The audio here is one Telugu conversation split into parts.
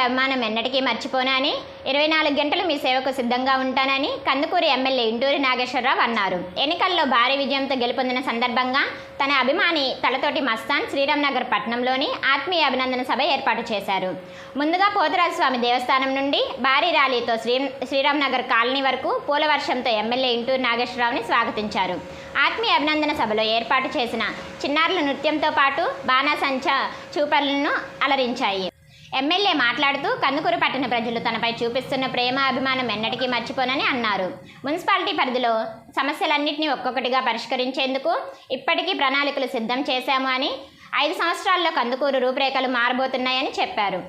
ప్రజల అభిమానం ఎన్నటికీ మర్చిపోనని ఇరవై నాలుగు గంటలు మీ సేవకు సిద్ధంగా ఉంటానని కందుకూరు ఎమ్మెల్యే ఇంటూరి నాగేశ్వరరావు అన్నారు. ఎన్నికల్లో భారీ విజయంతో గెలుపొందిన సందర్భంగా తన అభిమాని తలతోటి మస్తాన్ శ్రీరామ్నగర్ పట్టణంలోని ఆత్మీయ అభినందన సభ ఏర్పాటు చేశారు. ముందుగా పోతరాజు స్వామి దేవస్థానం నుండి భారీ ర్యాలీతో శ్రీ శ్రీరామ్నగర్ కాలనీ వరకు పూలవర్షంతో ఎమ్మెల్యే ఇంటూరి నాగేశ్వరరావుని స్వాగతించారు. ఆత్మీయ అభినందన సభలో ఏర్పాటు చేసిన చిన్నారుల నృత్యంతో పాటు బాణాసంచ చూపలను అలరించాయి. ఎమ్మెల్యే మాట్లాడుతూ కందుకూరు పట్టణ ప్రజలు తనపై చూపిస్తున్న ప్రేమ అభిమానం ఎన్నటికీ మర్చిపోనని అన్నారు. మున్సిపాలిటీ పరిధిలో సమస్యలన్నింటినీ ఒక్కొక్కటిగా పరిష్కరించేందుకు ఇప్పటికీ ప్రణాళికలు సిద్ధం చేశాము అని ఐదు సంవత్సరాల్లో కందుకూరు రూపురేఖలు మారబోతున్నాయని చెప్పారు.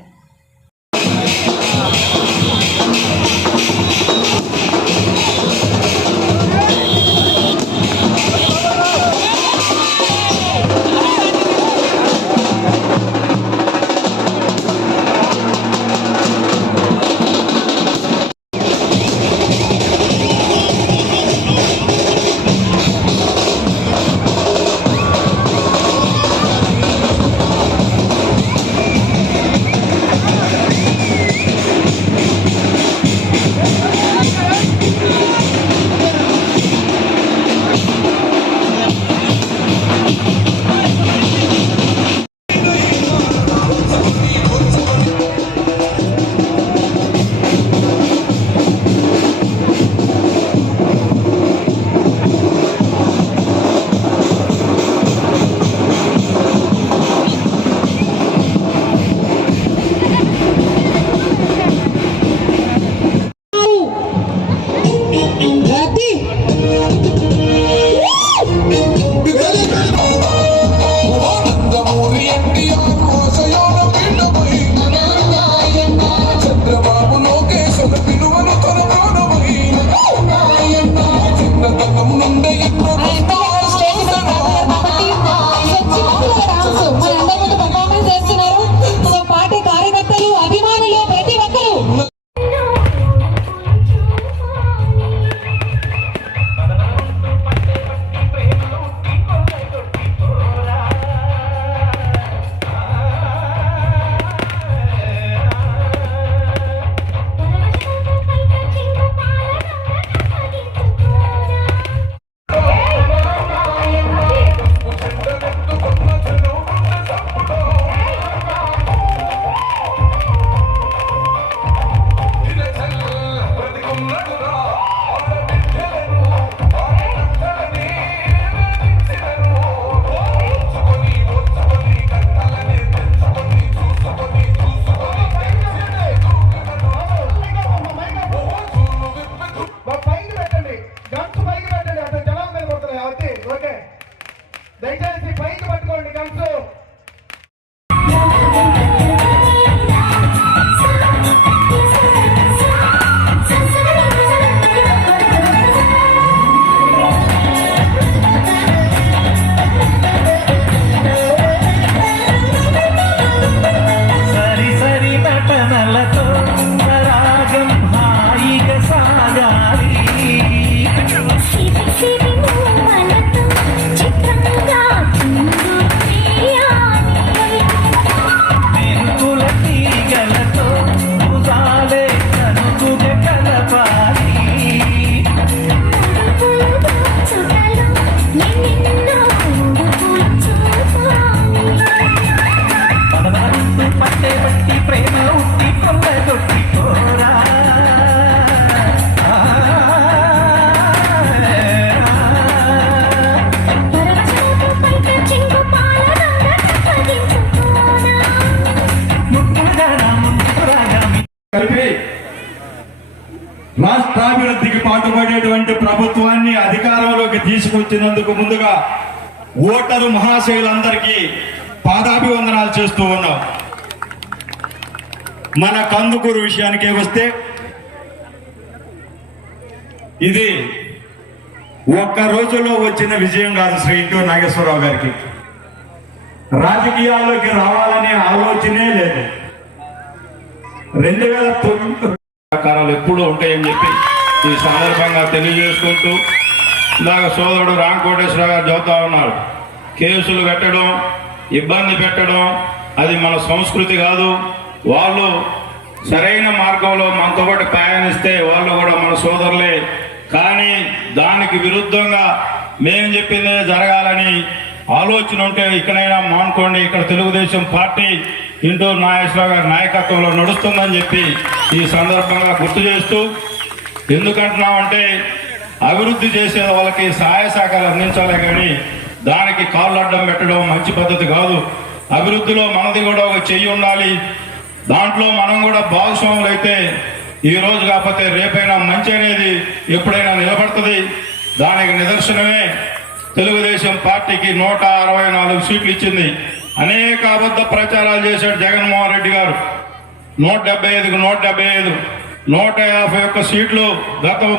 Only on, so you're కలిపి రాష్ట్రాభివృద్ధికి పాటుపడేటువంటి ప్రభుత్వాన్ని అధికారంలోకి తీసుకొచ్చినందుకు ముందుగా ఓటరు మహాశయులందరికీ పాదాభివందనాలు చేస్తూ ఉన్నాం. మన కందుకూరు విషయానికే వస్తే ఇది ఒక్క రోజులో వచ్చిన విజయం కాదు శ్రీ ఇంటూ నాగేశ్వరరావు గారికి. రాజకీయాల్లోకి రావాలనే ఆలోచనే లేదు. రెండు వేల తొమ్మిది సహకారాలు ఎప్పుడూ ఉంటాయని చెప్పి ఈ సందర్భంగా తెలియజేసుకుంటూ ఇందాక సోదరుడు రామకోటేశ్వర గారు చదువుతా ఉన్నారు. కేసులు పెట్టడం ఇబ్బంది పెట్టడం అది మన సంస్కృతి కాదు. వాళ్ళు సరైన మార్గంలో మనతో పాటు ప్రయాణిస్తే వాళ్ళు కూడా మన సోదరులే. కానీ దానికి విరుద్ధంగా మేము చెప్పిందే జరగాలని ఆలోచన ఉంటే ఇక్కడైనా మానుకోండి ఇక్కడ తెలుగుదేశం పార్టీ ఇంటూ నాగేశ్వరరావు గారి నాయకత్వంలో నడుస్తుందని చెప్పి ఈ సందర్భంగా గుర్తు చేస్తూ ఎందుకంటున్నామంటే అభివృద్ధి చేసే వాళ్ళకి సహాయ సహకారాలు అందించాలే కానీ దానికి కాళ్ళు అడ్డం పెట్టడం మంచి పద్ధతి కాదు. అభివృద్ధిలో మనది కూడా ఒక చెయ్యి ఉండాలి. దాంట్లో మనం కూడా భాగస్వాములు అయితే ఈ రోజు కాకపోతే రేపైనా మంచి అనేది ఎప్పుడైనా నిలబడుతుంది. దానికి నిదర్శనమే తెలుగుదేశం పార్టీకి నూట అరవై నాలుగు సీట్లు ఇచ్చింది. అనేక అబద్ధ ప్రచారాలు చేశాడు జగన్మోహన్ రెడ్డి గారు. నూట డెబ్బై ఐదుకు నూట డెబ్బై ఐదు నూట యాభై ఒక్క సీట్లు గతం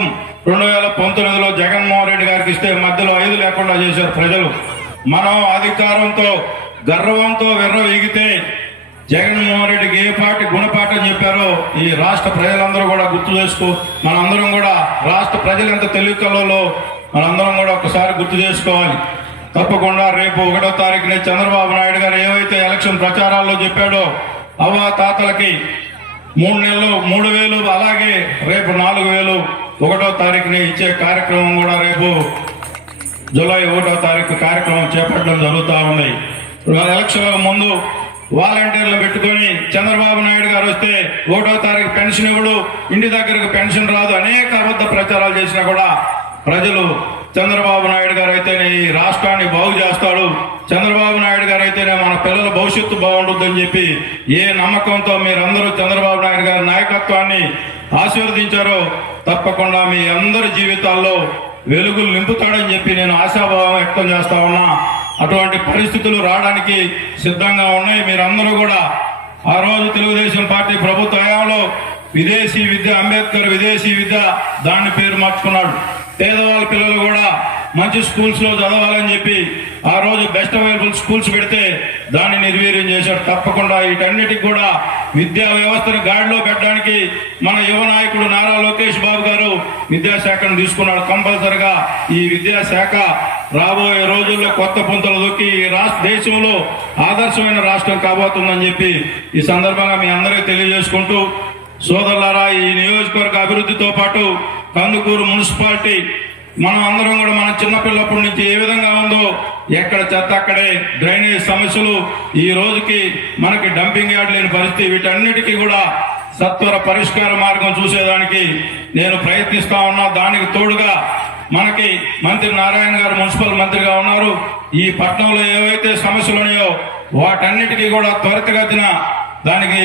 రెండు వేల పంతొమ్మిదిలో జగన్మోహన్ రెడ్డి గారికి ఇస్తే మధ్యలో ఐదు లేకుండా చేశారు ప్రజలు. మనం అధికారంతో గర్వంతో విర్రవీగితే జగన్మోహన్ రెడ్డికి ఏ పార్టీ గుణపాఠం చెప్పారో ఈ రాష్ట్ర ప్రజలందరూ కూడా గుర్తు చేసుకో. మనందరం కూడా రాష్ట్ర ప్రజలు ఎంత తెలివికల్లో మనందరం కూడా ఒకసారి గుర్తు చేసుకోవాలి. తప్పకుండా రేపు ఒకటో తారీఖున చంద్రబాబు నాయుడు గారు ఏవైతే ఎలక్షన్ ప్రచారాల్లో చెప్పాడో అవ్వ తాతలకి మూడు నెలలు మూడు వేలు అలాగే రేపు నాలుగు వేలు ఒకటో తారీఖున ఇచ్చే కార్యక్రమం కూడా రేపు జూలై ఒకటో తారీఖు కార్యక్రమం చేపట్టడం జరుగుతూ ఉంది. ఎలక్షన్లకు ముందు వాలంటీర్లు పెట్టుకొని చంద్రబాబు నాయుడు గారు వస్తే ఒకటో తారీఖు పెన్షన్ ఇవ్వడు ఇంటి దగ్గరకు పెన్షన్ రాదు అనేక అబద్ధ ప్రచారాలు చేసినా కూడా ప్రజలు చంద్రబాబు నాయుడు గారు అయితేనే ఈ రాష్ట్రాన్ని బాగు చేస్తాడు. చంద్రబాబు నాయుడు గారు అయితేనే మన పిల్లల భవిష్యత్తు బాగుంటుందని చెప్పి ఏ నమ్మకంతో మీరందరూ చంద్రబాబు నాయుడు గారి నాయకత్వాన్ని ఆశీర్వదించారో తప్పకుండా మీ అందరి జీవితాల్లో వెలుగులు నింపుతాడని చెప్పి నేను ఆశాభావం వ్యక్తం చేస్తా ఉన్నా. అటువంటి పరిస్థితులు రావడానికి సిద్ధంగా ఉన్నాయి. మీరందరూ కూడా ఆ రోజు తెలుగుదేశం పార్టీ ప్రభుత్వ హయాంలో విదేశీ విద్య అంబేద్కర్ విదేశీ విద్య దాని పేరు మార్చుకున్నాడు. పేదవాళ్ళ పిల్లలు కూడా మంచి స్కూల్స్లో చదవాలని చెప్పి ఆ రోజు బెస్ట్ అవైలబుల్ స్కూల్స్ పెడితే దాన్ని నిర్వీర్యం చేశాడు తప్పకుండా వీటన్నిటికి కూడా విద్యా వ్యవస్థను గాడిలో పెట్టడానికి మన యువ నాయకుడు నారా లోకేష్ బాబు గారు విద్యాశాఖను తీసుకున్నాడు కంపల్సరిగా ఈ విద్యాశాఖ రాబోయే రోజుల్లో కొత్త పుంతలు దొక్కి ఈ రాష్ట్ర దేశంలో ఆదర్శమైన రాష్ట్రం కాబోతుందని చెప్పి ఈ సందర్భంగా మీ అందరికీ తెలియజేసుకుంటూ సోదరులారా ఈ నియోజకవర్గ అభివృద్ధితో పాటు కందుకూరు మున్సిపాలిటీ మనం అందరం కూడా మన చిన్నపిల్లప్పటి నుంచి ఏ విధంగా ఉందో ఎక్కడ చెత్త అక్కడే డ్రైనేజ్ సమస్యలు ఈ రోజుకి మనకి డంపింగ్ యార్డ్ లేని పరిస్థితి వీటన్నిటికీ కూడా సత్వర పరిష్కార మార్గం చూసేదానికి నేను ప్రయత్నిస్తా ఉన్నా. దానికి తోడుగా మనకి మంత్రి నారాయణ గారు మున్సిపల్ మంత్రిగా ఉన్నారు. ఈ పట్టణంలో ఏవైతే సమస్యలు ఉన్నాయో వాటన్నిటికీ కూడా త్వరితగతిన దానికి